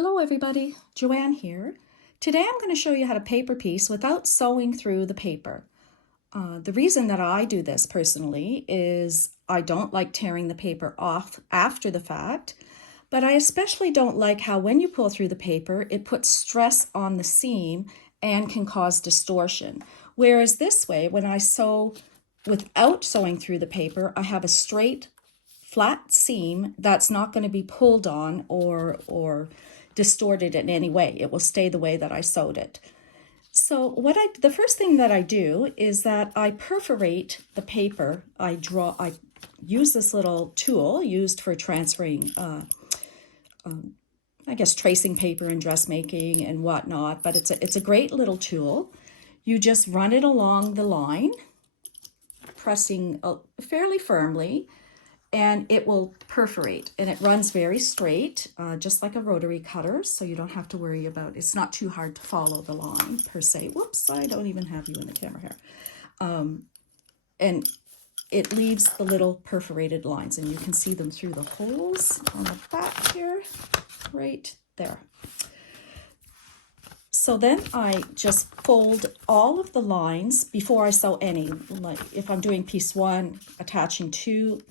Hello everybody, Joanne here. Today I'm going to show you how to paper piece without sewing through the paper. The reason that I do this personally is I don't like tearing the paper off after the fact, but I especially don't like how when you pull through the paper, it puts stress on the seam and can cause distortion. Whereas this way, when I sew without sewing through the paper, I have a straight flat seam that's not going to be pulled on or distorted in any way. It will stay the way that I sewed it. So the first thing that I do is that I perforate the paper. I use this little tool used for transferring, I guess, tracing paper and dressmaking and whatnot, but it's a great little tool. You just run it along the line, pressing fairly firmly, and it will perforate, and it runs very straight, just like a rotary cutter, so you don't have to worry about, it's not too hard to follow the line per se. Whoops, I don't even have you in the camera here. And it leaves the little perforated lines, and you can see them through the holes on the back here, right there. So then I just fold all of the lines before I sew any. Like if I'm doing piece one, attaching two,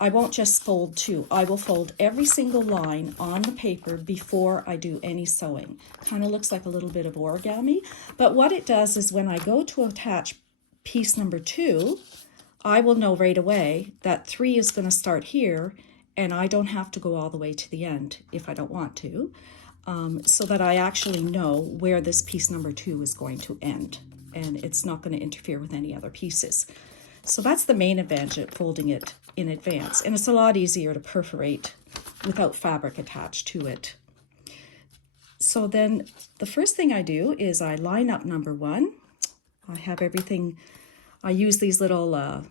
I won't just fold two. I will fold every single line on the paper before I do any sewing. Kind of looks like a little bit of origami, but what it does is when I go to attach piece number two, I will know right away that three is going to start here, and I don't have to go all the way to the end if I don't want to, so that I actually know where this piece number two is going to end, and it's not going to interfere with any other pieces. So that's the main advantage of folding it in advance, and it's a lot easier to perforate without fabric attached to it. So then the first thing I do is I line up number one. I have everything, I use these little,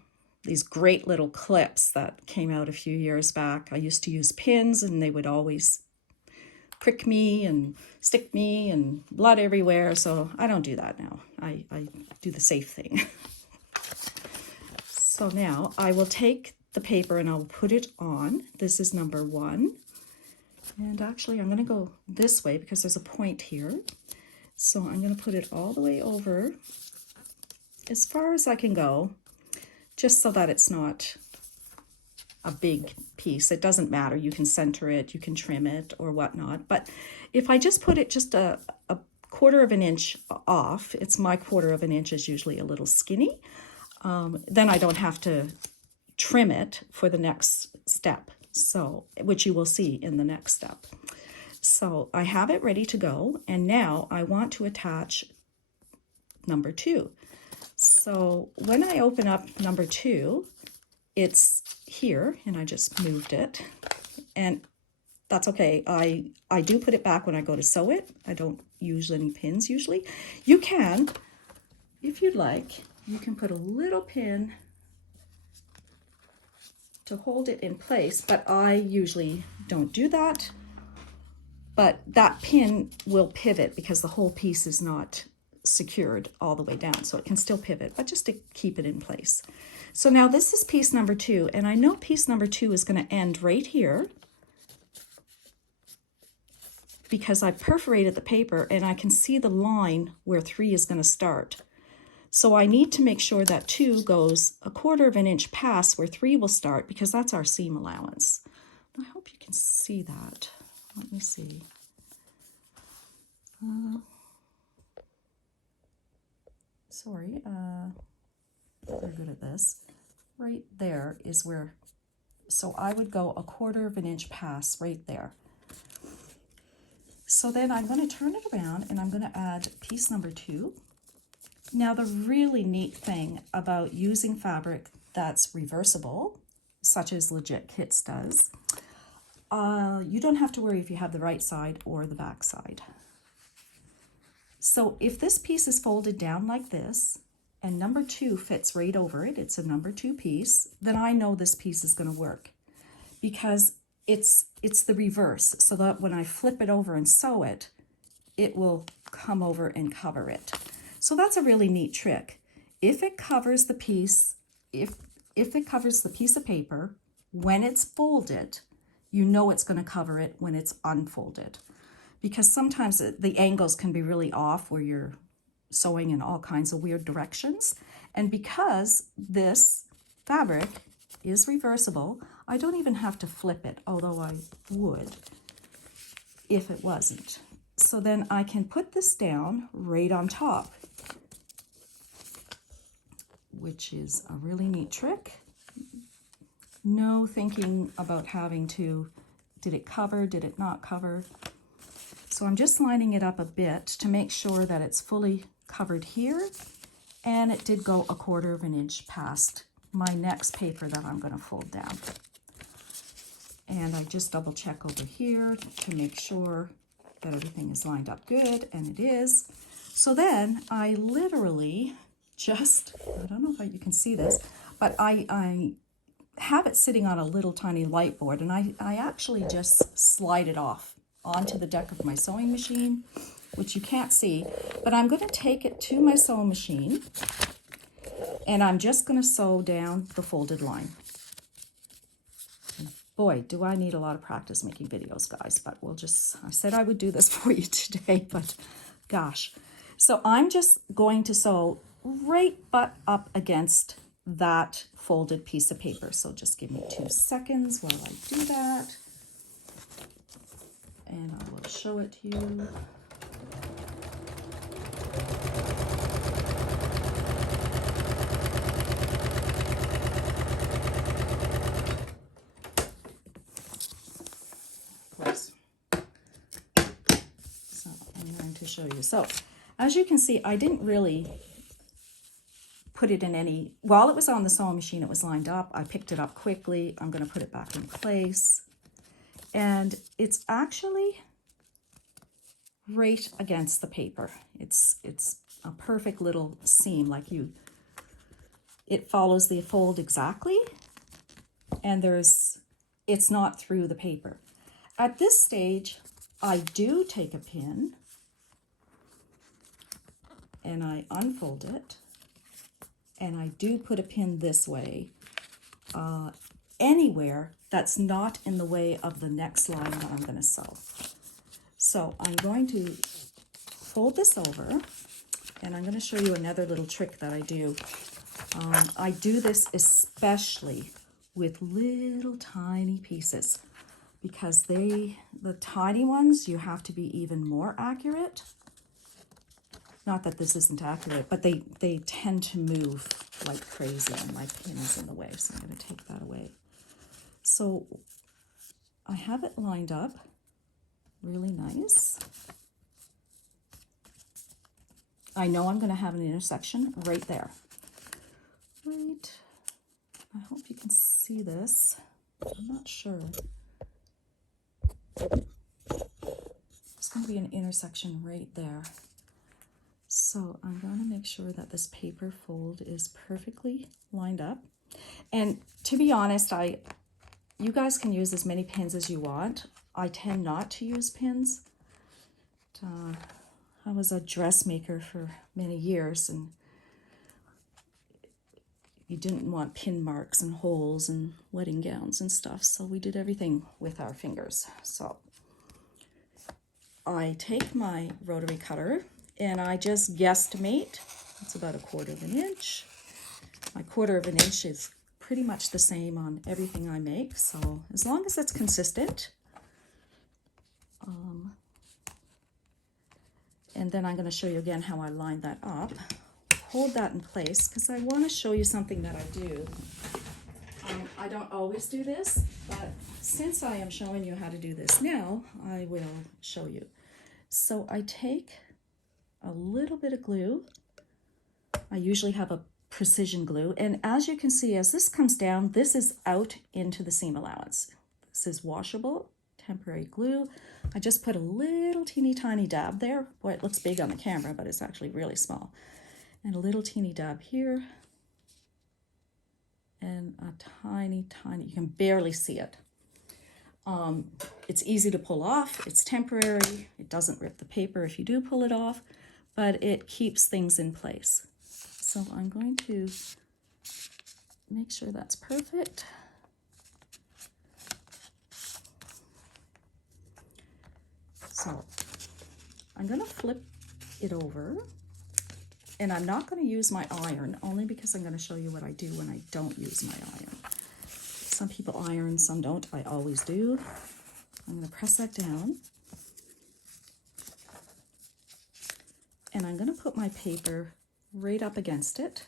these great little clips that came out a few years back. I used to use pins, and they would always prick me and stick me and blood everywhere, so I don't do that now. I do the safe thing. So now I will take the paper and I'll put it on. This is number one. And actually I'm going to go this way because there's a point here. So I'm going to put it all the way over as far as I can go, just so that it's not a big piece. It doesn't matter. You can center it, you can trim it or whatnot. But if I just put it just a quarter of an inch off, it's my quarter of an inch is usually a little skinny. Then I don't have to trim it for the next step, so which you will see in the next step. So I have it ready to go, and now I want to attach number two. So when I open up number two, it's here, and I just moved it, and that's okay. I do put it back when I go to sew it. I don't use any pins usually. You can, if you'd like, you can put a little pin to hold it in place, but I usually don't do that. But that pin will pivot because the whole piece is not secured all the way down, so it can still pivot, but just to keep it in place. So now this is piece number two, and I know piece number two is going to end right here because I perforated the paper and I can see the line where three is going to start. So I need to make sure that two goes a quarter of an inch past where three will start, because that's our seam allowance. I hope you can see that. Let me see. Sorry, very good at this. Right there is where, so I would go a quarter of an inch past right there. So then I'm going to turn it around and I'm going to add piece number two. Now the really neat thing about using fabric that's reversible, such as Legit Kits does, you don't have to worry if you have the right side or the back side. So if this piece is folded down like this, and number two fits right over it, it's a number two piece, then I know this piece is going to work, because it's the reverse, so that when I flip it over and sew it, it will come over and cover it. So that's a really neat trick. If it covers the piece, if it covers the piece of paper when it's folded, you know it's going to cover it when it's unfolded. because sometimes the angles can be really off where you're sewing in all kinds of weird directions. And because this fabric is reversible, I don't even have to flip it, although I would if it wasn't. So then I can put this down right on top, which is a really neat trick. No thinking about having to, did it cover, did it not cover? So I'm just lining it up a bit to make sure that it's fully covered here, and it did go 1/4 of an inch past my next paper that I'm going to fold down. And I just double check over here to make sure that everything is lined up good, and it is. So then I literally just, I don't know if you can see this, but I have it sitting on a little tiny light board, and I actually just slide it off onto the deck of my sewing machine, which you can't see, but I'm going to take it to my sewing machine, and I'm just going to sew down the folded line. Boy, do I need a lot of practice making videos, guys, but I said I would do this for you today, but gosh. So I'm just going to sew right butt up against that folded piece of paper. So just give me 2 seconds while I do that. And I will show it to you. So I'm going to show you. So as you can see, I didn't really put it in any, while it was on the sewing machine, it was lined up. I picked it up quickly. I'm going to put it back in place. And it's actually right against the paper. It's a perfect little seam, like it follows the fold exactly, and it's not through the paper. At this stage, I do take a pin and I unfold it, and I do put a pin this way, anywhere that's not in the way of the next line that I'm going to sew. So I'm going to fold this over, and I'm going to show you another little trick that I do. I do this especially with little tiny pieces, because the tiny ones, you have to be even more accurate. Not that this isn't accurate, but they tend to move like crazy, and my pin is in the way, so I'm going to take that away. So I have it lined up really nice. I know I'm going to have an intersection right there. Right. I hope you can see this. I'm not sure. There's going to be an intersection right there. So I'm going to make sure that this paper fold is perfectly lined up. And to be honest, you guys can use as many pins as you want. I tend not to use pins. I was a dressmaker for many years, and you didn't want pin marks and holes and wedding gowns and stuff, so we did everything with our fingers. So I take my rotary cutter and I just guesstimate. It's about 1/4 of an inch. My 1/4 of an inch is pretty much the same on everything I make, so as long as it's consistent. And then I'm going to show you again how I line that up. Hold that in place, because I want to show you something that I do. I don't always do this, but since I am showing you how to do this now, I will show you. So I take a little bit of glue. I usually have a precision glue, and as you can see, as this comes down, this is out into the seam allowance. This is washable temporary glue. I just put a little teeny tiny dab there. Boy, it looks big on the camera, but it's actually really small. And a little teeny dab here, and a tiny, you can barely see it. It's easy to pull off. It's temporary. It doesn't rip the paper if you do pull it off, but it keeps things in place. So I'm going to make sure that's perfect. So I'm going to flip it over, and I'm not going to use my iron, only because I'm going to show you what I do when I don't use my iron. Some people iron, some don't. I always do. I'm going to press that down. And I'm going to put my paper right up against it.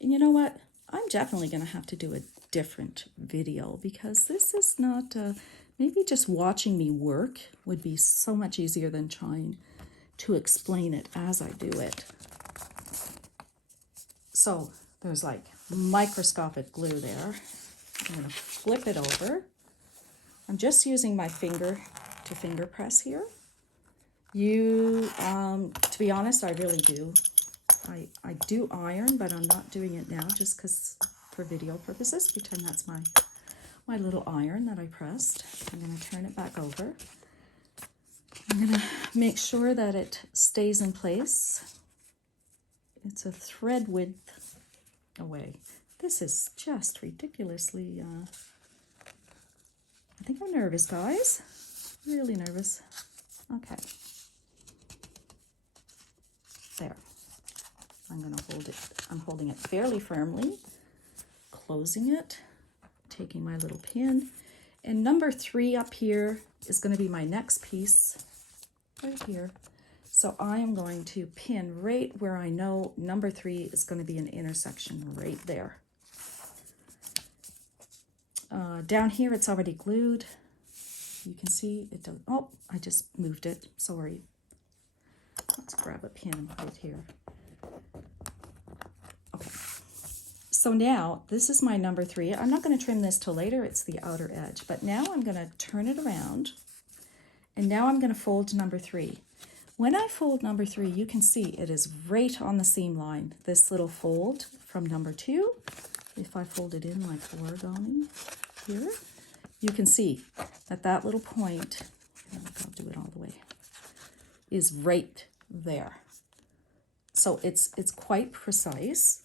And you know what? I'm definitely going to have to do a different video, because this is not, maybe just watching me work would be so much easier than trying to explain it as I do it. So there's like microscopic glue there. I'm going to flip it over. I'm just using my finger to finger press here. You, to be honest, I really do. I do iron, but I'm not doing it now just because for video purposes. Pretend that's my little iron that I pressed. I'm going to turn it back over. I'm going to make sure that it stays in place. It's a thread width away. This is just ridiculously, I think I'm nervous, guys. Really nervous. Okay. There. I'm going to hold it. I'm holding it fairly firmly, closing it, taking my little pin. And number 3 up here is going to be my next piece right here. So I am going to pin right where I know number 3 is going to be an intersection right there. Down here, it's already glued. You can see it does. Oh, I just moved it. Sorry. Let's grab a pin and put it here. Okay. So now this is my number 3. I'm not going to trim this till later. It's the outer edge. But now I'm going to turn it around. And now I'm going to fold number 3. When I fold number 3, you can see it is right on the seam line. This little fold from number 2. If I fold it in like origami here, you can see that that little point, I'll do it all the way, is right there. So it's quite precise.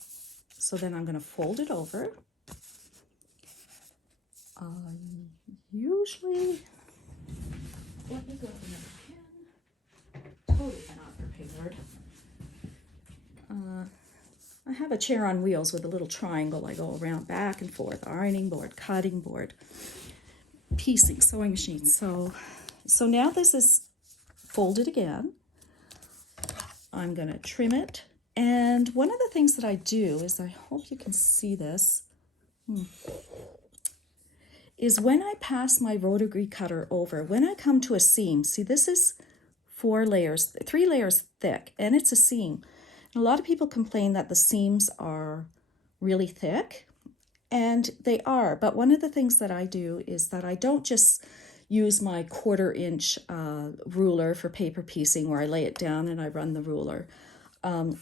So then I'm going to fold it over. Usually, let me go with another pen. Totally not prepared. I have a chair on wheels with a little triangle. I go around back and forth, ironing board, cutting board, piecing, sewing machine. So now this is folded again. I'm going to trim it. And one of the things that I do is, I hope you can see this, is when I pass my rotary cutter over, when I come to a seam, see this is 3 layers thick, and it's a seam. And a lot of people complain that the seams are really thick, and they are. But one of the things that I do is that I don't just use my 1/4 inch ruler for paper piecing, where I lay it down and I run the ruler.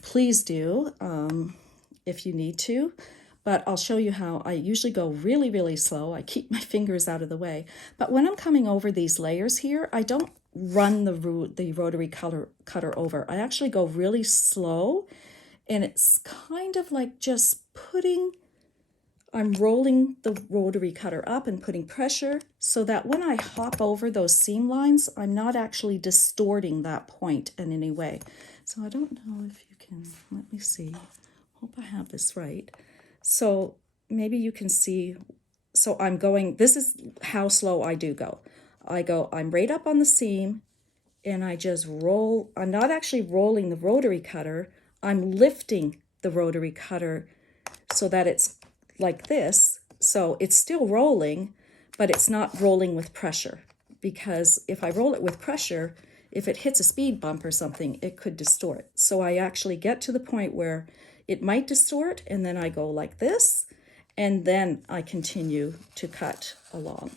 Please do if you need to, but I'll show you how. I usually go really, really slow. I keep my fingers out of the way. But when I'm coming over these layers here, I don't run the rotary cutter over. I actually go really slow, and it's kind of like just I'm rolling the rotary cutter up and putting pressure so that when I hop over those seam lines, I'm not actually distorting that point in any way. So I don't know if you can, let me see. Hope I have this right. So maybe you can see, so I'm going, this is how slow I do go. I'm right up on the seam, and I just roll. I'm not actually rolling the rotary cutter. I'm lifting the rotary cutter so that it's like this. So it's still rolling, but it's not rolling with pressure, because if I roll it with pressure, if it hits a speed bump or something, it could distort. So I actually get to the point where it might distort, and then I go like this, and then I continue to cut along.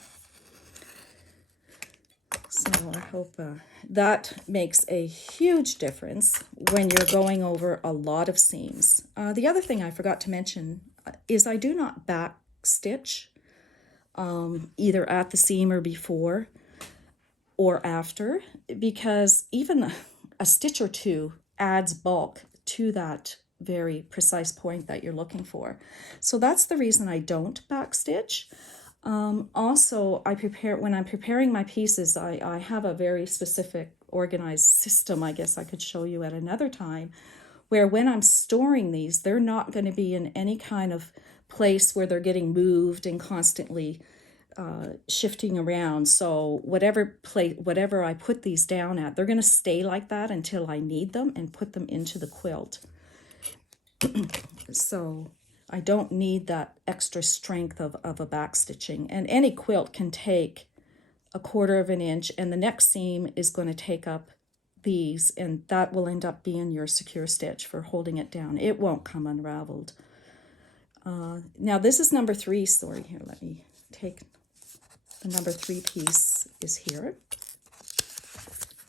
So I hope that makes a huge difference when you're going over a lot of seams. The other thing I forgot to mention is I do not back stitch either at the seam or before or after, because even a stitch or two adds bulk to that very precise point that you're looking for. So that's the reason I don't back stitch. Also, when I'm preparing my pieces, I have a very specific organized system, I guess I could show you at another time, where when I'm storing these, they're not going to be in any kind of place where they're getting moved and constantly shifting around. So whatever I put these down at, they're going to stay like that until I need them and put them into the quilt. So I don't need that extra strength of a back stitching. And any quilt can take 1/4 of an inch, and the next seam is going to take up these, and that will end up being your secure stitch for holding it down. It won't come unraveled. Now this is number 3. Sorry, here, let me take the number 3 piece is here.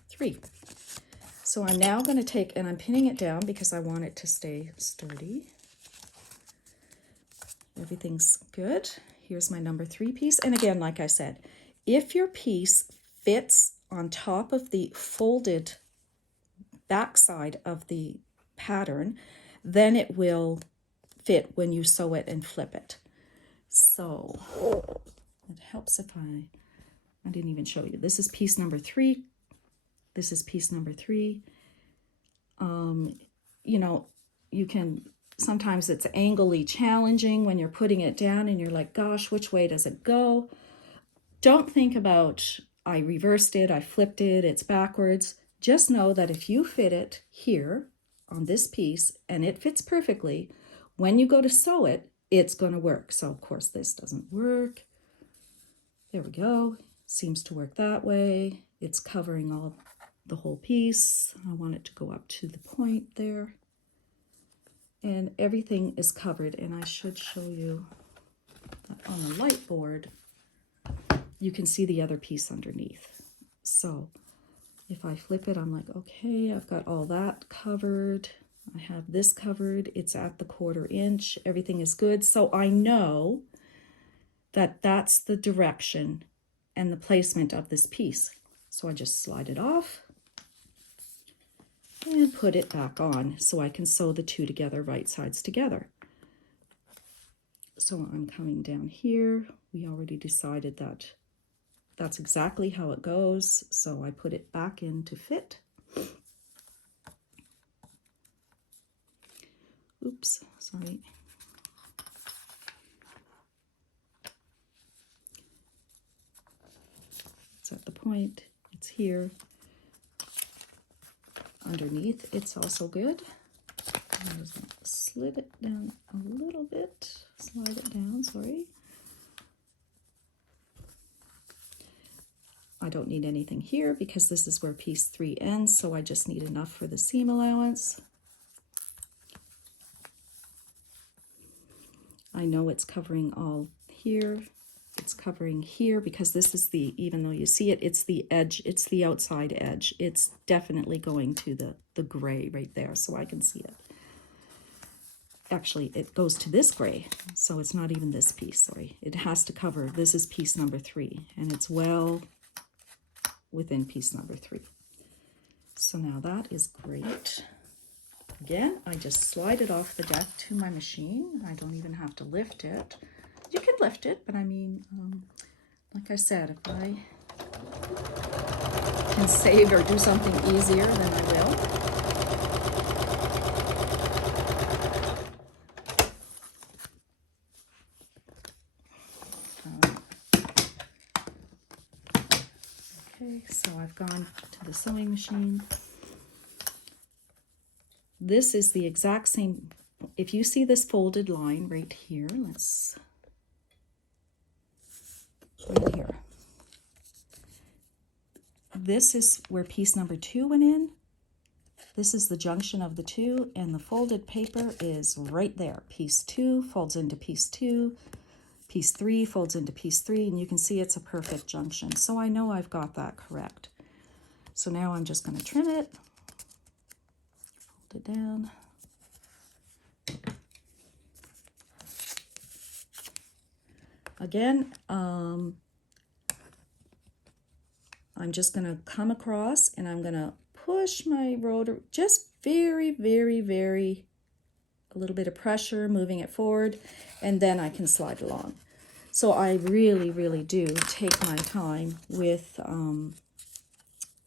3. So I'm now going to take, and I'm pinning it down because I want it to stay sturdy. Everything's good. Here's my number 3 piece. And again, like I said, if your piece fits on top of the folded backside of the pattern, then it will fit when you sew it and flip it. So it helps if I didn't even show you. This is piece number 3. This is piece number 3. You know, you can, sometimes it's angly challenging when you're putting it down and you're like, gosh, which way does it go? Don't think about, I reversed it, I flipped it, it's backwards. Just know that if you fit it here on this piece and it fits perfectly, when you go to sew it, it's going to work. So of course this doesn't work. There we go. Seems to work that way. It's covering the whole piece. I want it to go up to the point there. And everything is covered, and I should show you that on the light board you can see the other piece underneath. So if I flip it, I'm like, okay, I've got all that covered. I have this covered. It's at the 1/4 inch. Everything is good. So I know that that's the direction and the placement of this piece. So I just slide it off and put it back on so I can sew the 2 together, right sides together. So I'm coming down here. We already decided that that's exactly how it goes. So I put it back in to fit. Oops, sorry. It's at the point, it's here. Underneath, it's also good. I'm just going to slide it down a little bit. Slide it down, sorry. I don't need anything here because this is where piece 3 ends, so I just need enough for the seam allowance. I know it's covering all here. It's covering here because this is the, even though you see it, it's the edge, it's the outside edge. It's definitely going to the gray right there, so I can see it. Actually, it goes to this gray, so it's not even this piece, sorry. It has to cover, this is piece number 3, and it's well within piece number 3. So now that is great. Again, I just slide it off the deck to my machine. I don't even have to lift it. You can lift it, but I mean, like I said, if I can save or do something easier, then I will. Okay, so I've gone to the sewing machine. This is the exact same. If you see this folded line right here, let's, right here. This is where piece number 2 went in. This is the junction of the 2, and the folded paper is right there. Piece 2 folds into piece 2. Piece 3 folds into piece 3, and you can see it's a perfect junction. So I know I've got that correct. So now I'm just going to trim it, fold it down. Again, I'm just going to come across and I'm going to push my rotor, just very, very, very, a little bit of pressure, moving it forward, and then I can slide along. So I really, really do take my time with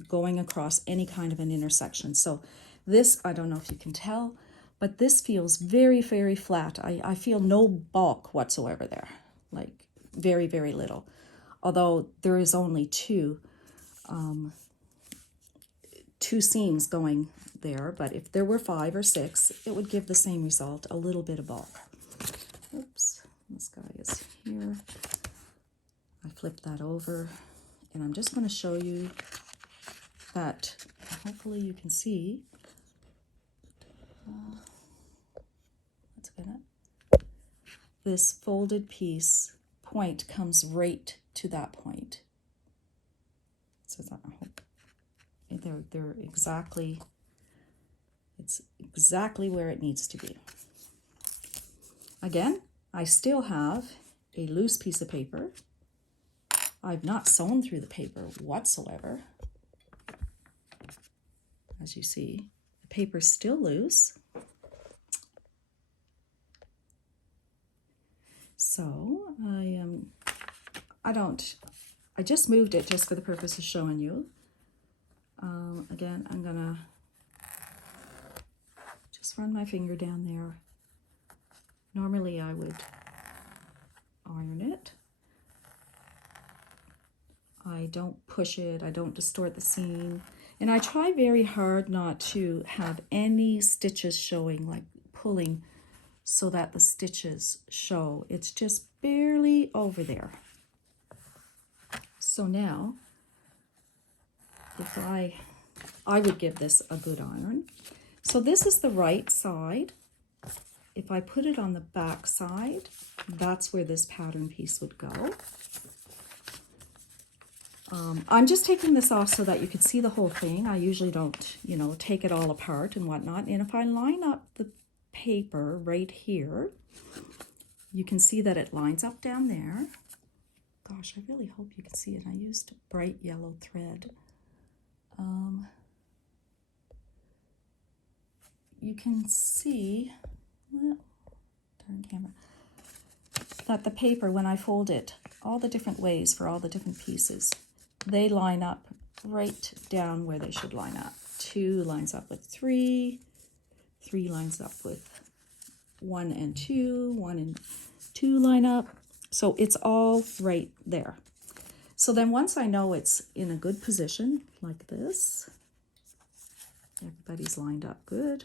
going across any kind of an intersection. So this, I don't know if you can tell, but this feels very, very flat. I feel no bulk whatsoever there, like very, very little. Although there is only two seams going there, but if there were 5 or 6, it would give the same result, a little bit of bulk. Oops, this guy is here. I flip that over, and I'm just going to show you that, hopefully you can see. Let's get it. This folded piece point comes right to that point. So that, I hope they're exactly, it's exactly where it needs to be. Again, I still have a loose piece of paper. I've not sewn through the paper whatsoever. As you see, the paper's still loose. So I just moved it just for the purpose of showing you. Again, I'm gonna just run my finger down there. Normally I would iron it. I don't push it, I don't distort the seam. And I try very hard not to have any stitches showing, like pulling so that the stitches show. It's just barely over there. So now, if I would give this a good iron. So this is the right side. If I put it on the back side, that's where this pattern piece would go. I'm just taking this off so that you can see the whole thing. I usually don't, you know, take it all apart and whatnot. And if I line up the paper right here, you can see that it lines up down there. Gosh, I really hope you can see it. I used bright yellow thread. You can see, well, turn camera, that the paper, when I fold it, all the different ways for all the different pieces, they line up right down where they should line up. 2 lines up with 3, 3 lines up with 1 and 2, 1 and 2 line up. So it's all right there. So then once I know it's in a good position, like this, everybody's lined up good,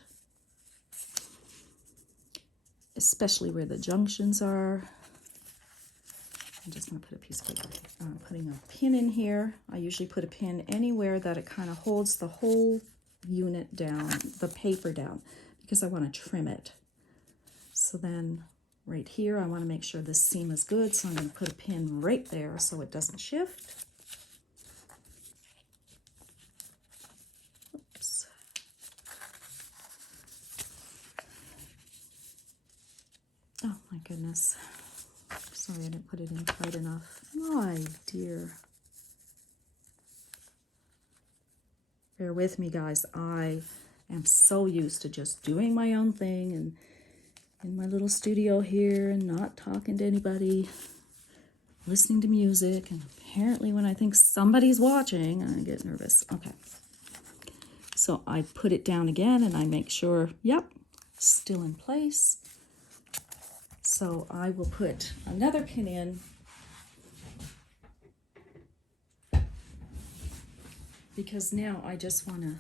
especially where the junctions are. I'm just going to put a piece of paper. I'm putting a pin in here. I usually put a pin anywhere that it kind of holds the whole unit down, the paper down, because I want to trim it. So then right here, I want to make sure this seam is good, so I'm going to put a pin right there so it doesn't shift. Oops. Oh my goodness. Sorry, I didn't put it in tight enough. My dear. Bear with me, guys. I am so used to just doing my own thing and in my little studio here and not talking to anybody, listening to music. And apparently when I think somebody's watching, I get nervous. Okay. So I put it down again and I make sure, yep, still in place. So I will put another pin in because now I just want to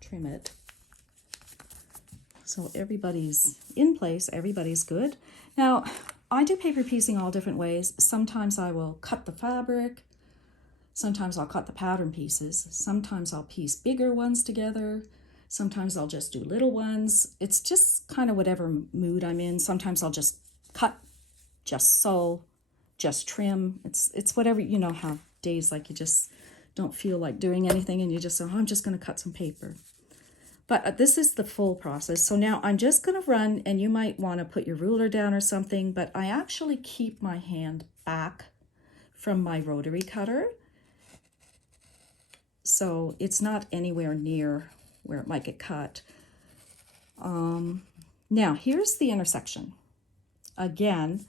trim it. So everybody's in place, everybody's good. Now, I do paper piecing all different ways. Sometimes I will cut the fabric. Sometimes I'll cut the pattern pieces. Sometimes I'll piece bigger ones together. Sometimes I'll just do little ones. It's just kind of whatever mood I'm in. Sometimes I'll just cut, just sew, just trim. It's whatever, you know, how days like you just don't feel like doing anything and you just say, oh, I'm just going to cut some paper. But this is the full process. So now I'm just going to run, and you might want to put your ruler down or something, but I actually keep my hand back from my rotary cutter. So it's not anywhere near where it might get cut. Now here's the intersection. Again,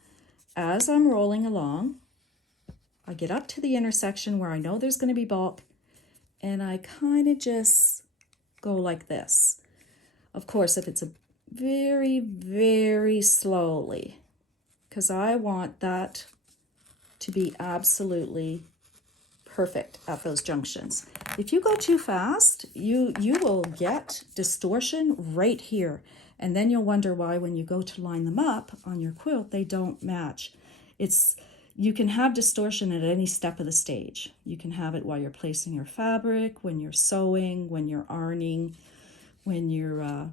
as I'm rolling along, I get up to the intersection where I know there's going to be bulk, and I kind of just go like this. Of course, if it's a very, very slowly, because I want that to be absolutely perfect at those junctions. If you go too fast, you will get distortion right here. And then you'll wonder why when you go to line them up on your quilt, they don't match. You can have distortion at any step of the stage. You can have it while you're placing your fabric, when you're sewing, when you're ironing, when you're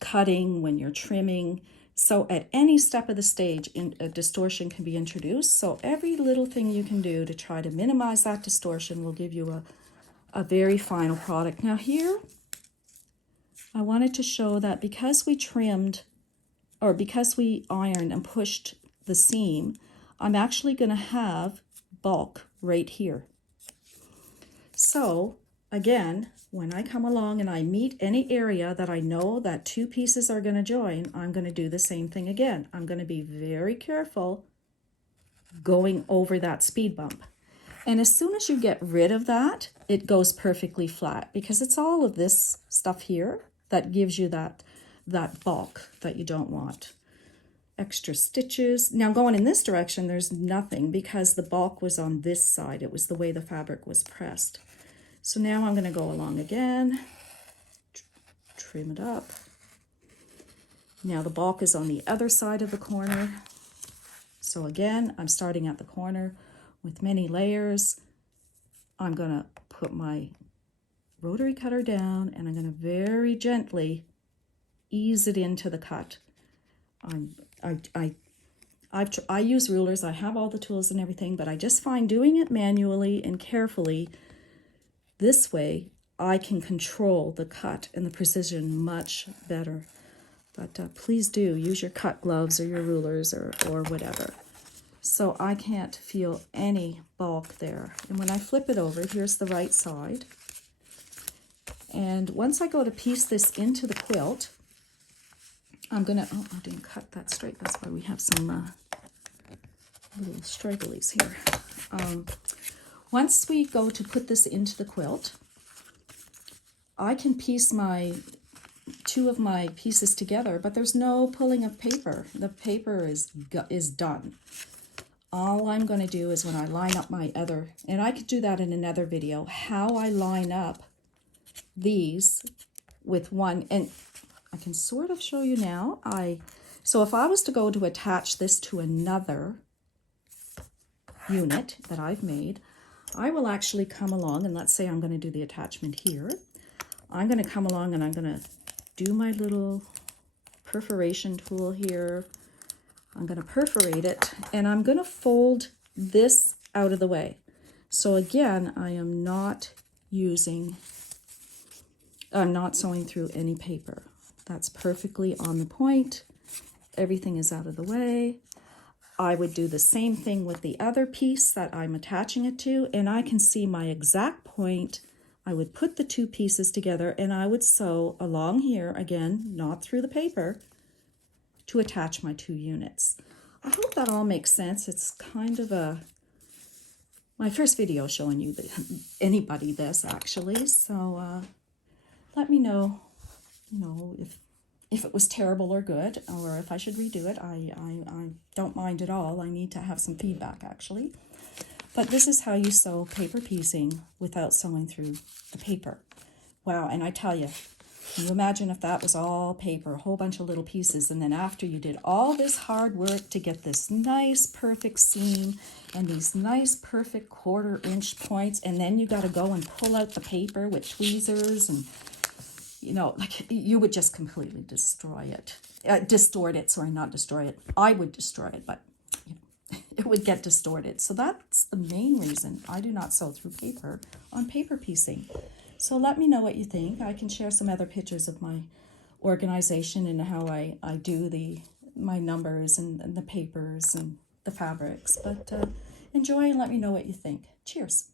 cutting, when you're trimming. So at any step of the stage, a distortion can be introduced. So every little thing you can do to try to minimize that distortion will give you a very final product. Now here, I wanted to show that because we trimmed, or because we ironed and pushed the seam, I'm actually going to have bulk right here. So again, when I come along and I meet any area that I know that two pieces are going to join, I'm going to do the same thing again. I'm going to be very careful going over that speed bump. And as soon as you get rid of that, it goes perfectly flat, because it's all of this stuff here that gives you that bulk that you don't want. Extra stitches. Now going in this direction, there's nothing because the bulk was on this side. It was the way the fabric was pressed. So now I'm going to go along again, trim it up. Now the bulk is on the other side of the corner. So again, I'm starting at the corner with many layers. I'm going to put my rotary cutter down and I'm going to very gently ease it into the cut. I use rulers. I have all the tools and everything, but I just find doing it manually and carefully, this way I can control the cut and the precision much better. But please do use your cut gloves or your rulers or whatever. So I can't feel any bulk there. And when I flip it over, here's the right side. And once I go to piece this into the quilt, I'm gonna, oh, I didn't cut that straight. That's why we have some little stragglies here. Once we go to put this into the quilt, I can piece two of my pieces together, but there's no pulling of paper. The paper is done. All I'm going to do is when I line up my other, and I could do that in another video, how I line up these with one, and I can sort of show you now. So if I was to go to attach this to another unit that I've made, I will actually come along, and let's say I'm going to do the attachment here. I'm going to come along and I'm going to do my little perforation tool here. I'm going to perforate it, and I'm going to fold this out of the way. So again, I'm not sewing through any paper. That's perfectly on the point. Everything is out of the way. I would do the same thing with the other piece that I'm attaching it to, and I can see my exact point. I would put the two pieces together and I would sew along here, again, not through the paper, to attach my two units. I hope that all makes sense. It's kind of my first video showing you anybody this actually. So let me know, if it was terrible or good, or if I should redo it. I don't mind at all. I need to have some feedback actually. But this is how you sew paper piecing without sewing through the paper. Wow, and I tell you, can you imagine if that was all paper, a whole bunch of little pieces, and then after you did all this hard work to get this nice perfect seam and these nice perfect 1/4 inch points, and then you got to go and pull out the paper with tweezers, and like you would just completely destroy it. Distort it, sorry, not destroy it. I would destroy it, but it would get distorted. So that's the main reason I do not sew through paper on paper piecing. So let me know what you think. I can share some other pictures of my organization and how I do my numbers and the papers and the fabrics. But enjoy and let me know what you think. Cheers.